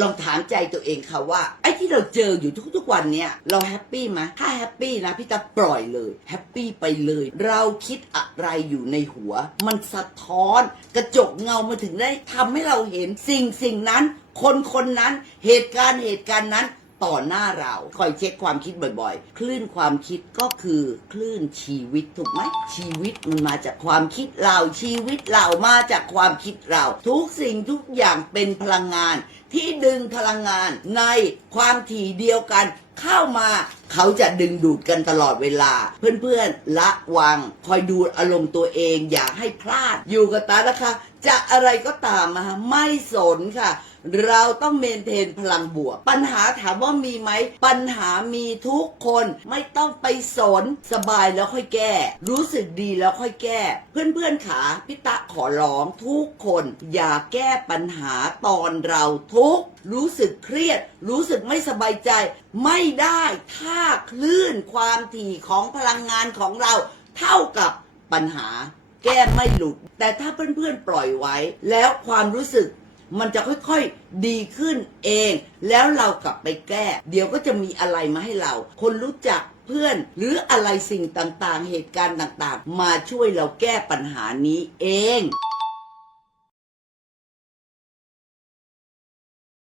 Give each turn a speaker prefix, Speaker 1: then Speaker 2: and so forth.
Speaker 1: ลองถามใจตัวเองค่ะว่า ไอ้ที่เราเจออยู่ทุกๆวันเนี่ยเราแฮปปี้ไหมถ้าแฮปปี้นะพี่ตาปล่อยเลยแฮปปี้ไปเลย เราคิดอะไรอยู่ในหัว มันสะท้อน กระจกเงามาถึงได้ทำให้เราเห็นสิ่งสิ่งนั้น คนคนนั้นเหตุการณ์เหตุการณ์นั้น ต่อหน้าเรา คอยเช็คความคิดบ่อยๆ คลื่นความคิดก็คือคลื่นชีวิตถูกไหมชีวิตมันมาจากความคิดเราชีวิตเรามาจากความคิดเรา ทุกสิ่งทุกอย่างเป็นพลังงาน ที่ดึงพลังงานในความถี่เดียวกันเข้ามาเขาจะดึงดูดกันตลอดเวลา เพื่อนๆละวัง คอยดูอารมณ์ตัวเองอย่าให้พลาด อยู่กับตานะคะจะอะไรก็ตามมาไม่สนค่ะ เราต้องเมนเทนพลังบวก ปัญหาถามว่ามีไหม ปัญหามีทุกคนไม่ต้องไปสนสบายแล้วค่อยแก้ รู้สึกดีแล้วค่อยแก้ เพื่อนๆขาพี่ตะขอร้องทุกคน อย่าแก้ปัญหาตอนเราทุกข์รู้สึกเครียด รู้สึกไม่สบายใจ ไม่ได้ถ้าคลื่นความถี่ของพลังงานของเรา เท่ากับปัญหา ก้ไม่หลุด แต่ถ้าเพื่อนๆปล่อยไว้ แล้วความรู้สึกมันจะค่อยๆดีขึ้นเอง แล้วเรากลับไปแก้ เดี๋ยวก็จะมีอะไรมาให้เรา คนรู้จักเพื่อน หรืออะไรสิ่งต่างๆ เหตุการณ์ต่างๆ มาช่วยเราแก้ปัญหานี้เอง